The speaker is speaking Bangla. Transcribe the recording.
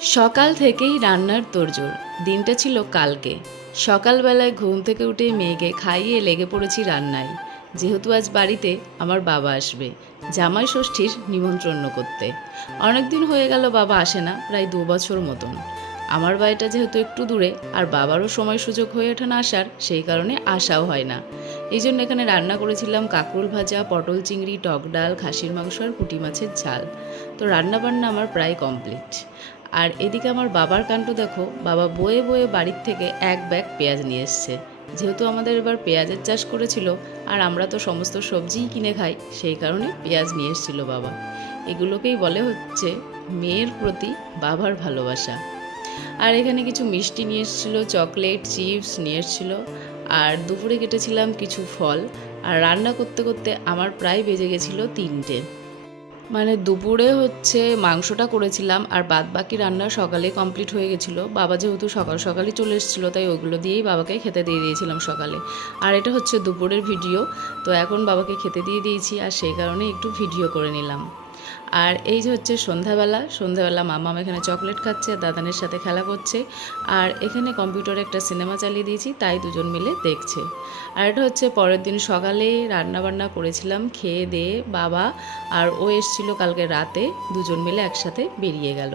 সকাল থেকেই রান্নার তোড়জোড়। দিনটা ছিল কালকে। সকালবেলায় ঘুম থেকে উঠে মেয়েকে খাইয়ে লেগে পড়েছি রান্নায়। যেহেতু আজ বাড়িতে আমার বাবা আসবে, জামাই ষষ্ঠীর নিমন্ত্রণ করতে। অনেক দিন হয়ে গেল বাবা আসে না, প্রায় দু বছর মতন। আমার বাড়িটা যেহেতু একটু দূরে, আর বাবারও সময় সুযোগ হয়ে ওঠে না আসার, সেই কারণে আসাও হয় না। এই জন্য এখানে রান্না করেছিলাম কাঁকরোল ভাজা, পটল চিংড়ি, টক ডাল, খাসির মাংস আর পুঁটি মাছের ঝাল। তো রান্নাবান্না আমার প্রায় কমপ্লিট। আর এদিকে আমার বাবার কাণ্ড দেখো, বাবা বয়ে বয়ে বাড়ির থেকে এক ব্যাগ পেঁয়াজ নিয়ে এসছে। যেহেতু আমাদের এবার পেঁয়াজের চাষ করেছিল, আর আমরা তো সমস্ত সবজিই কিনে খাই, সেই কারণে পেঁয়াজ নিয়ে এসেছিল বাবা। এগুলোকেই বলে হচ্ছে মেয়ের প্রতি বাবার ভালোবাসা। আর এখানে কিছু মিষ্টি নিয়ে এসেছিল, চকলেট, চিপস নিয়ে এসেছিল, আর দুপুরে কেটেছিলাম কিছু ফল। আর রান্না করতে করতে আমার প্রায় বেজে গেছিল তিনটে। মানে দুপুরে হচ্ছে মাংসটা করেছিলাম আর বাদ বাকি রান্না সকালে কমপ্লিট হয়ে গেছিল। বাবা যেহেতু সকাল সকালই চলে এসেছিল, তাই ওগুলো দিয়েই বাবাকে খেতে দিয়ে দিয়েছিলাম সকালে। আর এটা হচ্ছে দুপুরের ভিডিও, তো এখন বাবাকে খেতে দিয়ে দিয়েছি আর সেই কারণে একটু ভিডিও করে নিলাম। আর এই যে হচ্ছে সন্ধ্যাবেলা সন্ধ্যাবেলা মামাম এখানে চকলেট খাচ্ছে আর দাদানের সাথে খেলা করছে। আর এখানে কম্পিউটারে একটা সিনেমা চালিয়ে দিয়েছি, তাই দুজন মিলে দেখছে। আর এটা হচ্ছে পরের দিন সকালে রান্নাবান্না করেছিলাম, খেয়ে দিয়ে বাবা আর ও এসছিল কালকে রাতে, দুজন মিলে একসাথে বেরিয়ে গেল।